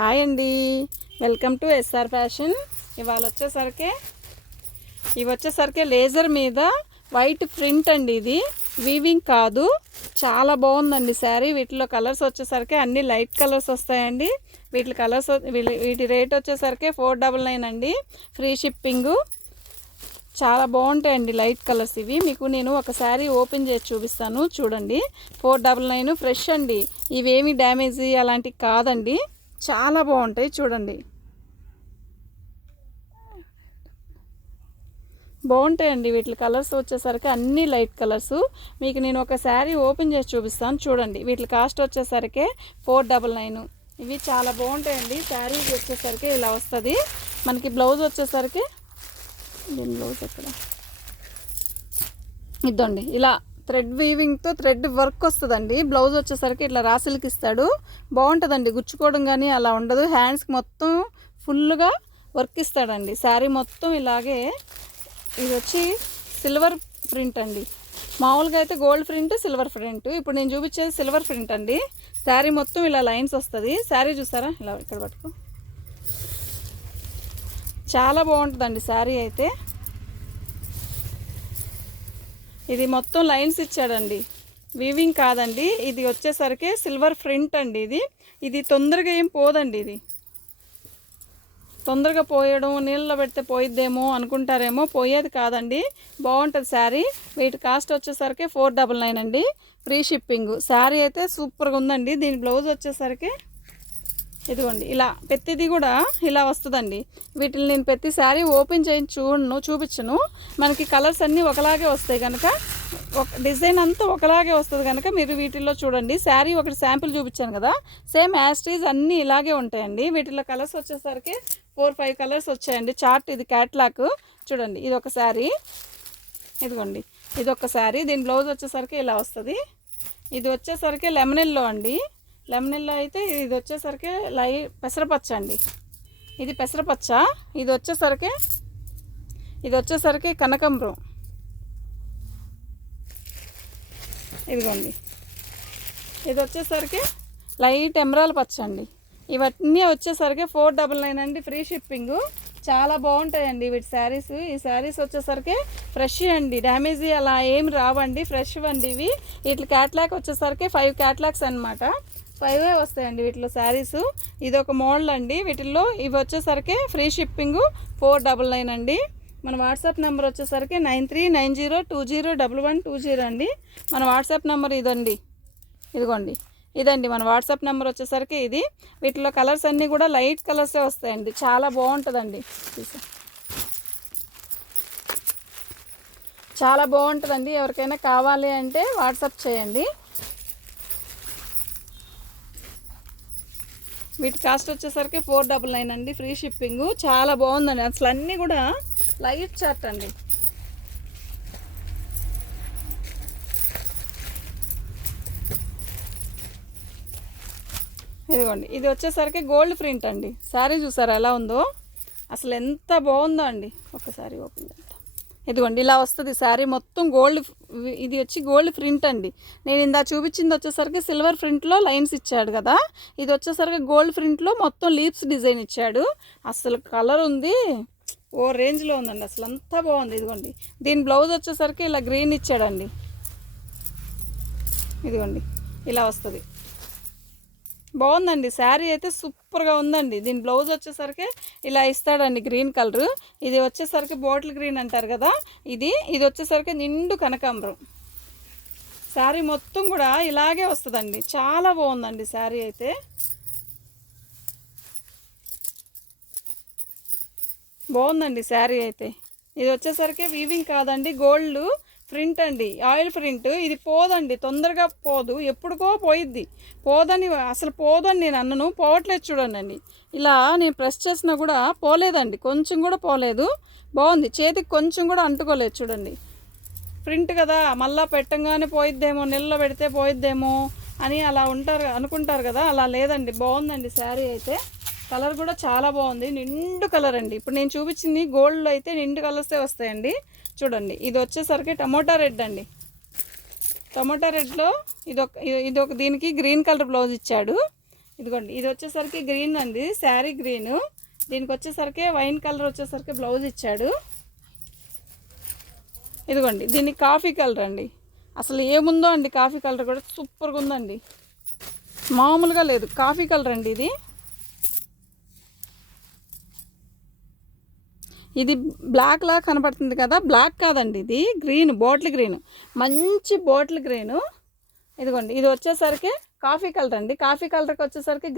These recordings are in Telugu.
హాయ్ అండి, వెల్కమ్ టు ఎస్ఆర్ ఫ్యాషన్. ఇవాళ వచ్చేసరికి లేజర్ మీద వైట్ ప్రింట్ అండి. ఇది వీవింగ్ కాదు, చాలా బాగుందండి శారీ. వీటిలో కలర్స్ వచ్చేసరికి అన్ని లైట్ కలర్స్ వస్తాయండి. వీటి రేట్ వచ్చేసరికి 499 అండి, ఫ్రీ షిప్పింగు. చాలా బాగుంటాయండి లైట్ కలర్స్ ఇవి. మీకు నేను ఒక శారీ ఓపెన్ చేసి చూపిస్తాను, చూడండి. 499 ఫ్రెష్ అండి, ఇవేమి డ్యామేజ్ అలాంటివి కాదండి, చాలా బాగుంటాయి. చూడండి, బాగుంటాయండి. వీటి కలర్స్ వచ్చేసరికి అన్ని లైట్ కలర్స్. మీకు నేను ఒక శారీ ఓపెన్ చేసి చూపిస్తాను, చూడండి. వీటి కాస్ట్ వచ్చేసరికి 499. ఇవి చాలా బాగుంటాయండి. శారీ వచ్చేసరికి ఇలా వస్తుంది. మనకి బ్లౌజ్ వచ్చేసరికి దీని బ్లౌజ్ ఎక్కడ ఇద్దండి, ఇలా థ్రెడ్ వీవింగ్తో థ్రెడ్ వర్క్ వస్తుందండి. బ్లౌజ్ వచ్చేసరికి ఇట్లా రాసిలకి ఇస్తాడు, బాగుంటుందండి. గుచ్చుకోవడం కానీ అలా ఉండదు. హ్యాండ్స్కి మొత్తం ఫుల్గా వర్క్ ఇస్తాడండి. శారీ మొత్తం ఇలాగే. ఇది వచ్చి సిల్వర్ ప్రింట్ అండి. మామూలుగా అయితే గోల్డ్ ప్రింట్, సిల్వర్ ప్రింట్. ఇప్పుడు నేను చూపించేది సిల్వర్ ప్రింట్ అండి. శారీ మొత్తం ఇలా లైన్స్ వస్తుంది. శారీ చూసారా, ఇలా ఇక్కడ పట్టుకో, చాలా బాగుంటుందండి శారీ అయితే. ఇది మొత్తం లైన్స్ ఇచ్చాడండి, వీవింగ్ కాదండి. ఇది వచ్చేసరికి సిల్వర్ ప్రింట్ అండి. ఇది తొందరగా ఏం పోదండి. ఇది తొందరగా పోయడం, నీళ్ళలో పెడితే పోయిద్దేమో అనుకుంటారేమో, పోయేది కాదండి, బాగుంటుంది శారీ. వీటి కాస్ట్ వచ్చేసరికి 499 అండి, ఫ్రీ షిప్పింగ్. శారీ అయితే సూపర్గా ఉందండి. దీని బ్లౌజ్ వచ్చేసరికి ఇదిగోండి, ఇలా ప్రతిది కూడా ఇలా వస్తుందండి. వీటిని నేను ప్రతి శారీ ఓపెన్ చేయించి చూపించను. మనకి కలర్స్ అన్నీ ఒకలాగే వస్తాయి కనుక, డిజైన్ అంతా ఒకలాగే వస్తుంది కనుక మీరు వీటిల్లో చూడండి. శారీ ఒకటి శాంపిల్ చూపించాను కదా, సేమ్ యాస్టీజ్ అన్నీ ఇలాగే ఉంటాయండి. వీటిలో కలర్స్ వచ్చేసరికి 4-5 కలర్స్ వచ్చాయండి. చార్ట్ ఇది క్యాట్లాగ్. చూడండి, ఇది ఒక శారీ, ఇదిగోండి ఇది ఒక శారీ. దీని బ్లౌజ్ వచ్చేసరికి ఇలా వస్తుంది. ఇది వచ్చేసరికి లెమన్ ఎల్లో అండి. లెమన్ ఎల్లో అయితే ఇది వచ్చేసరికి పెసరపచ్చ అండి. ఇది పెసరపచ్చ. ఇది వచ్చేసరికి కనకాంబరం. ఇదిగోండి, ఇది వచ్చేసరికి లైట్ ఎమరాల్ పచ్చ అండి. ఇవన్నీ వచ్చేసరికి 499 అండి, ఫ్రీ షిప్పింగు. చాలా బాగుంటాయండి వీటి శారీస్. ఈ శారీస్ వచ్చేసరికి ఫ్రెష్ అండి, డ్యామేజ్ అలా ఏమి రావండి, ఫ్రెష్ అండి ఇవి. వీటి క్యాట్లాగ్ వచ్చేసరికి 5 క్యాట్లాగ్స్ అనమాట, 5 వస్తాయండి వీటిలో శారీస్. ఇది ఒక మోడల్ అండి. వీటిల్లో ఇవి వచ్చేసరికి ఫ్రీ షిప్పింగు 499 అండి. మన వాట్సాప్ నెంబర్ వచ్చేసరికి 9390201120 అండి. మన వాట్సాప్ నెంబర్ ఇదిగోండి, ఇదండి మన వాట్సాప్ నెంబర్ వచ్చేసరికి ఇది. వీటిలో కలర్స్ అన్నీ కూడా లైట్ కలర్సే వస్తాయండి, చాలా బాగుంటుందండి. చాలా బాగుంటుందండి. ఎవరికైనా కావాలి అంటే వాట్సాప్ చేయండి. వీటి కాస్ట్ వచ్చేసరికి 499 అండి, ఫ్రీ షిప్పింగు. చాలా బాగుందండి. అసలు అన్నీ కూడా లైట్ చార్ట్ అండి. ఇదిగోండి, ఇది వచ్చేసరికి గోల్డ్ ప్రింట్ అండి. శారీ చూసారా ఎలా ఉందో, అసలు ఎంత బాగుందో అండి. ఒకసారి ఓపెన్ చేద్దాం. ఇదిగోండి, ఇలా వస్తుంది శారీ మొత్తం గోల్డ్. ఇది వచ్చి గోల్డ్ ప్రింట్ అండి. నేను ఇందా చూపించింది వచ్చేసరికి సిల్వర్ ప్రింట్లో లైన్స్ ఇచ్చాడు కదా, ఇది వచ్చేసరికి గోల్డ్ ప్రింట్లో మొత్తం లీప్స్ డిజైన్ ఇచ్చాడు. అసలు కలర్ ఉంది, ఓ రేంజ్లో ఉందండి, అసలు అంతా బాగుంది. ఇదిగోండి, దీని బ్లౌజ్ వచ్చేసరికి ఇలా గ్రీన్ ఇచ్చాడండి. ఇదిగోండి, ఇలా వస్తుంది, బాగుందండి. శారీ అయితే సూపర్గా ఉందండి. దీని బ్లౌజ్ వచ్చేసరికి ఇలా ఇస్తాడండి, గ్రీన్ కలర్. ఇది వచ్చేసరికి బాటిల్ గ్రీన్ అంటారు కదా, ఇది వచ్చేసరికి నిండు కనకాంబరం. శారీ మొత్తం కూడా ఇలాగే వస్తుందండి, చాలా బాగుందండి శారీ అయితే. బాగుందండి శారీ అయితే. ఇది వచ్చేసరికి వీవింగ్ కాదండి, గోల్డ్ ప్రింట్ అండి, ఆయిల్ ప్రింట్. ఇది పోదండి, తొందరగా పోదు, ఎప్పుడుకో పోయిద్ది. అసలు పోదని నేను అన్నను, పోవట్లేదు చూడండి. ఇలా నేను ప్రెస్ చేసినా కూడా పోలేదండి, కొంచెం కూడా పోలేదు. బాగుంది, చేతికి కొంచెం కూడా అంటుకోలేదు చూడండి. ప్రింట్ కదా, మళ్ళీ పెట్టంగానే పోయిద్దేమో, నీళ్ళలో పెడితే పోయిద్దేమో అని అలా అనుకుంటారు కదా, అలా లేదండి, బాగుందండి శారీ అయితే. కలర్ కూడా చాలా బాగుంది, నిండు కలర్ అండి. ఇప్పుడు నేను చూపించింది గోల్డ్లో అయితే నిండు కలర్సే వస్తాయండి. చూడండి, ఇది వచ్చేసరికి టమోటా రెడ్ అండి. టమోటా రెడ్లో ఇదొక దీనికి గ్రీన్ కలర్ బ్లౌజ్ ఇచ్చాడు. ఇదిగోండి ఇది వచ్చేసరికి గ్రీన్ అండి, శారీ గ్రీను. దీనికి వచ్చేసరికి వైన్ కలర్ వచ్చేసరికి బ్లౌజ్ ఇచ్చాడు. ఇదిగోండి దీనికి కాఫీ కలర్ అండి. అసలు ఏముందో అండి, కాఫీ కలర్ కూడా సూపర్గా ఉందండి, మామూలుగా లేదు. కాఫీ కలర్ అండి ఇది. ఇది బ్లాక్ లా కనపడుతుంది కదా, బ్లాక్ కాదండి, ఇది గ్రీన్, బాటిల్ గ్రీన్, మంచి బాటిల్ గ్రీను. ఇదిగోండి ఇది వచ్చేసరికి కాఫీ కలర్ అండి. కాఫీ కలర్కి వచ్చేసరికి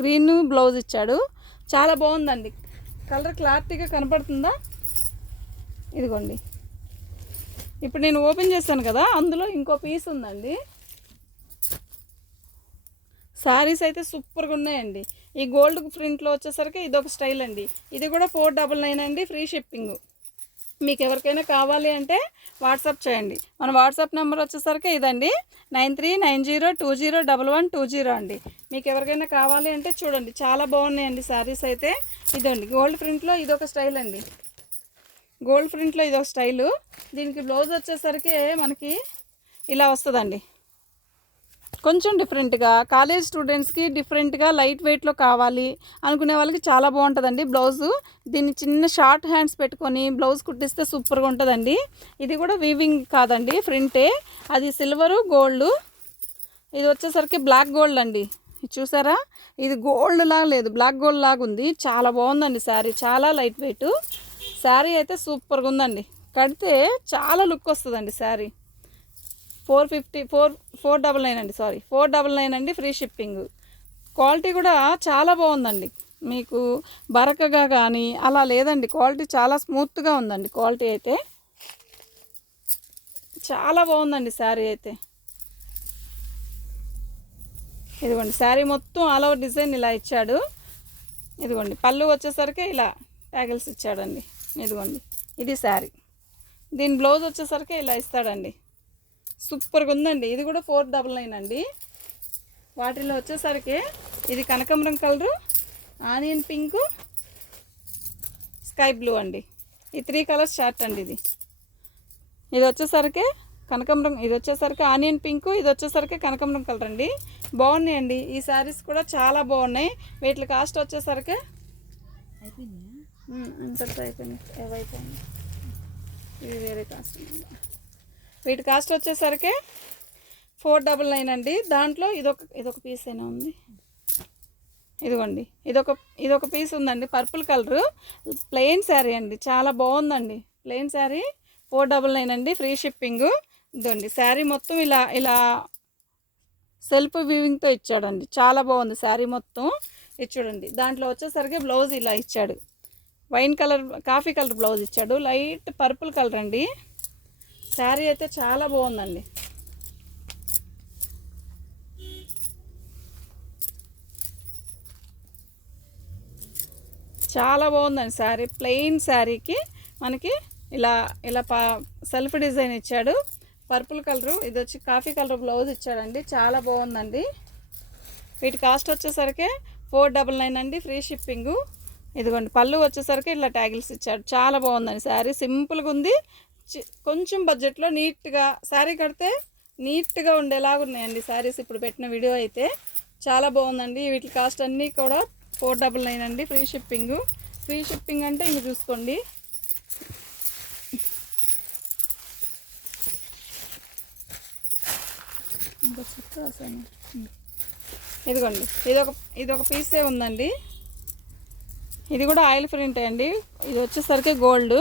గ్రీన్ బ్లౌజ్ ఇచ్చాడు. చాలా బాగుందండి, కలర్ క్లారిటీగా కనపడుతుందా? ఇదిగోండి ఇప్పుడు నేను ఓపెన్ చేశాను కదా, అందులో ఇంకో పీస్ ఉందండి. శారీస్ అయితే సూపర్గా ఉన్నాయండి. ఈ గోల్డ్ ప్రింట్లో వచ్చేసరికి ఇదొక స్టైల్ అండి. ఇది కూడా 499 అండి, ఫ్రీ షిప్పింగ్. మీకు ఎవరికైనా కావాలి అంటే వాట్సాప్ చేయండి. మన వాట్సాప్ నెంబర్ వచ్చేసరికి ఇదండి, 9390201120 అండి. మీకు ఎవరికైనా కావాలి అంటే చూడండి, చాలా బాగున్నాయండి శారీస్ అయితే. ఇదండి గోల్డ్ ప్రింట్లో ఇదొక స్టైల్ అండి, గోల్డ్ ప్రింట్లో ఇదొక స్టైలు. దీనికి బ్లౌజ్ వచ్చేసరికి మనకి ఇలా వస్తుందండి, కొంచెం డిఫరెంట్గా. కాలేజ్ స్టూడెంట్స్కి డిఫరెంట్గా లైట్ వెయిట్లో కావాలి అనుకునే వాళ్ళకి చాలా బాగుంటుందండి బ్లౌజు. దీన్ని చిన్న షార్ట్ హ్యాండ్స్ పెట్టుకొని బ్లౌజ్ కుట్టిస్తే సూపర్గా ఉంటుందండి. ఇది కూడా వీవింగ్ కాదండి, ప్రింటే. అది సిల్వరు గోల్డ్, ఇది వచ్చేసరికి బ్లాక్ గోల్డ్ అండి. ఇది చూసారా, ఇది గోల్డ్ లాగా లేదు, బ్లాక్ గోల్డ్ లాగా ఉంది. చాలా బాగుందండి శారీ, చాలా లైట్ వెయిట్ శారీ అయితే సూపర్గా ఉందండి. కడితే చాలా లుక్ వస్తుందండి శారీ. 499 అండి, సారీ 499 అండి, ఫ్రీ షిప్పింగ్. క్వాలిటీ కూడా చాలా బాగుందండి, మీకు బరకగా కానీ అలా లేదండి, క్వాలిటీ చాలా స్మూత్గా ఉందండి. క్వాలిటీ అయితే చాలా బాగుందండి శారీ అయితే. ఇదిగోండి శారీ మొత్తం ఆల్ ఓవర్ డిజైన్ ఇలా ఇచ్చాడు. ఇదిగోండి పళ్ళు వచ్చేసరికి ఇలా ట్యాగిల్స్ ఇచ్చాడండి. ఇదిగోండి ఇది శారీ. దీని బ్లౌజ్ వచ్చేసరికి ఇలా ఇస్తాడండి, సూపర్గా ఉందండి. ఇది కూడా 499 అండి. వాటిలో వచ్చేసరికి ఇది కనకాంబరం colour, onion pink, sky blue అండి. ఈ 3 కలర్స్ చార్ట్ అండి. ఇది వచ్చేసరికి కనకాంబరం, ఇది వచ్చేసరికి ఆనియన్ పింకు, ఇది వచ్చేసరికి కనకాంబరం కలర్ అండి. బాగున్నాయండి ఈ శారీస్ కూడా, చాలా బాగున్నాయి. వీటి కాస్ట్ వచ్చేసరికి అంతటితో అయిపోయింది, ఏవైపోయింది. ఇది వేరే కాస్ట్. వీటి కాస్ట్ వచ్చేసరికి 499 అండి. దాంట్లో ఇదొక పీస్ అయినా ఉంది. ఇదిగోండి ఇదొక పీస్ ఉందండి, పర్పుల్ కలరు, ప్లెయిన్ శారీ అండి, చాలా బాగుందండి. ప్లెయిన్ శారీ 499 అండి, ఫ్రీ షిప్పింగ్. ఇదండి శారీ మొత్తం ఇలా సెల్ఫ్ వీవింగ్తో ఇచ్చాడండి, చాలా బాగుంది శారీ మొత్తం. ఇది చూడండి, దాంట్లో వచ్చేసరికి బ్లౌజ్ ఇలా ఇచ్చాడు, wine colour, coffee colour blouse ఇచ్చాడు, లైట్ పర్పుల్ కలర్ అండి. శారీ అయితే చాలా బాగుందండి. చాలా బాగుందండి శారీ. ప్లెయిన్ శారీకి మనకి ఇలా సెల్ఫ్ డిజైన్ ఇచ్చాడు, పర్పుల్ కలరు, ఇది వచ్చి కాఫీ కలర్ బ్లౌజ్ ఇచ్చాడండి, చాలా బాగుందండి. వీటి కాస్ట్ వచ్చేసరికి 499 అండి, ఫ్రీ షిప్పింగు. ఇదిగోండి పళ్ళు వచ్చేసరికి ఇలా ట్యాగిల్స్ ఇచ్చాడు, చాలా బాగుందండి శారీ. సింపుల్గా ఉంది, కొంచెం బడ్జెట్లో నీట్గా శారీ కడితే నీట్గా ఉండేలాగా ఉన్నాయండి శారీస్. ఇప్పుడు పెట్టిన వీడియో అయితే చాలా బాగుందండి. వీటి కాస్ట్ అన్నీ కూడా 499 అండి, ఫ్రీ షిప్పింగు. ఫ్రీ షిప్పింగ్ అంటే ఇంక చూసుకోండి. ఇంకా చెప్పాను. ఇదిగోండి ఇదొక పీసే ఉందండి. ఇది కూడా ఆయిల్ ప్రింటే అండి. ఇది వచ్చేసరికి గోల్డ్,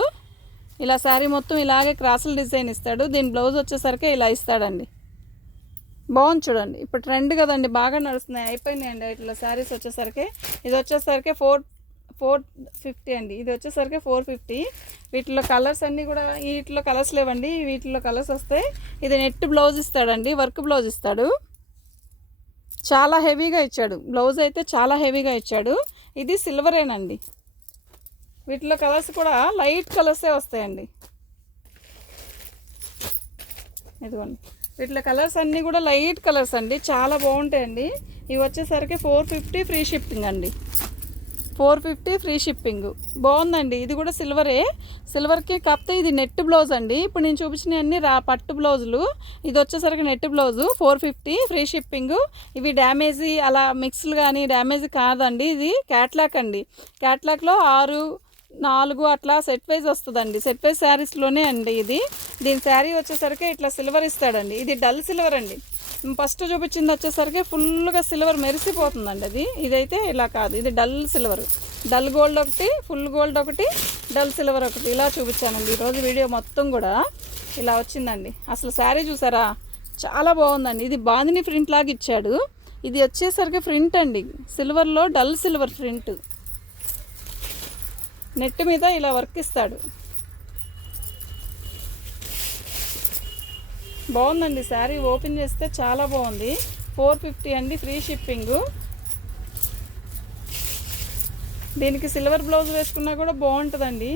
ఇలా శారీ మొత్తం ఇలాగే క్రాసుల డిజైన్ ఇస్తాడు. దీని బ్లౌజ్ వచ్చేసరికి ఇలా ఇస్తాడండి. బాగుంది చూడండి, ఇప్పుడు ట్రెండ్ కదండి, బాగా నడుస్తున్నాయి, అయిపోయినాయండి ఇట్లా శారీస్ వచ్చేసరికి. ఇది వచ్చేసరికి 450 అండి, ఇది వచ్చేసరికి 450. వీటిలో కలర్స్ అన్నీ కూడా, వీటిలో కలర్స్ లేవండి, వీటిలో కలర్స్ వస్తాయి. ఇది నెట్ బ్లౌజ్ ఇస్తాడండి, వర్క్ బ్లౌజ్ ఇస్తాడు, చాలా హెవీగా ఇచ్చాడు బ్లౌజ్ అయితే, చాలా హెవీగా ఇచ్చాడు. ఇది సిల్వరేనండి. వీటిలో కలర్స్ కూడా లైట్ కలర్సే వస్తాయండి. ఇదిగోండి వీటిలో కలర్స్ అన్నీ కూడా లైట్ కలర్స్ అండి, చాలా బాగుంటాయండి. ఇవి వచ్చేసరికి 450, ఫ్రీ షిప్పింగ్ అండి. 450 ఫ్రీ షిప్పింగ్. బాగుందండి. ఇది కూడా సిల్వర్కి కాకపోతే ఇది నెట్ బ్లౌజ్ అండి. ఇప్పుడు నేను చూపించినవన్నీ పట్టు బ్లౌజులు. ఇది వచ్చేసరికి నెట్ బ్లౌజు 450 ఫ్రీ షిప్పింగ్. ఇవి డ్యామేజీ అలా మిక్స్లు కానీ డ్యామేజీ కాదండి. ఇది క్యాట్లాక్ అండి. క్యాట్లాక్లో 6, 4 అట్లా సెట్ వైజ్ వస్తుందండి. సెట్ వైజ్ శారీస్లోనే అండి ఇది. దీని శారీ వచ్చేసరికి ఇట్లా సిల్వర్ ఇస్తాడండి. ఇది డల్ సిల్వర్ అండి. ఫస్ట్ చూపించింది వచ్చేసరికి ఫుల్గా సిల్వర్ మెరిసిపోతుందండి అది. ఇదైతే ఇలా కాదు, ఇది డల్ సిల్వర్. డల్ గోల్డ్ ఒకటి, ఫుల్ గోల్డ్ ఒకటి, డల్ సిల్వర్ ఒకటి, ఇలా చూపించానండి ఈరోజు వీడియో మొత్తం కూడా. ఇలా వచ్చిందండి. అసలు శారీ చూసారా, చాలా బాగుందండి. ఇది బాందిని ప్రింట్ లాగా ఇచ్చాడు. ఇది వచ్చేసరికి ప్రింట్ అండి, సిల్వర్లో డల్ సిల్వర్ ప్రింట్. నెట్ మీద ఇలా వర్క్ ఇస్తాడు. బాగుందండి శారీ. ఓపెన్ చేస్తే చాలా బాగుంది. 450 అండి ఫ్రీ షిప్పింగ్. దీనికి సిల్వర్ బ్లౌజ్ వేసుకున్నా కూడా బాగుంటుందండి.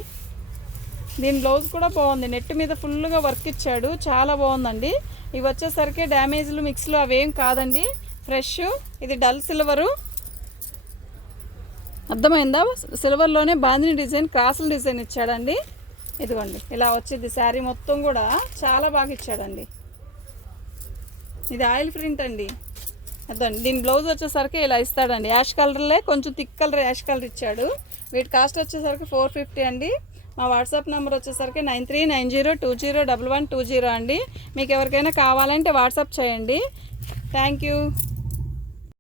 దీని బ్లౌజ్ కూడా బాగుంది. నెట్ మీద ఫుల్గా వర్క్ ఇచ్చాడు, చాలా బాగుందండి. ఇవి వచ్చేసరికి డ్యామేజ్లు మిక్స్లు అవేం కాదండి, ఫ్రెష్. ఇది డల్ సిల్వరు, అర్థమైందా? సిల్వర్లోనే బాందిని డిజైన్, క్రాసుల డిజైన్ ఇచ్చాడండి. ఇదిగోండి ఇలా వచ్చింది శారీ మొత్తం కూడా, చాలా బాగా ఇచ్చాడండి. ఇది ఆయిల్ ప్రింట్ అండి. అదండి. దీని బ్లౌజ్ వచ్చేసరికి ఇలా ఇస్తాడండి. యాష్ కలర్లే, కొంచెం థిక్ కలర్ యాష్ కలర్ ఇచ్చాడు. వీటి కాస్ట్ వచ్చేసరికి 450 అండి. మా వాట్సాప్ నెంబర్ వచ్చేసరికి 9390201120 అండి. మీకు ఎవరికైనా కావాలంటే వాట్సాప్ చేయండి. Thank you.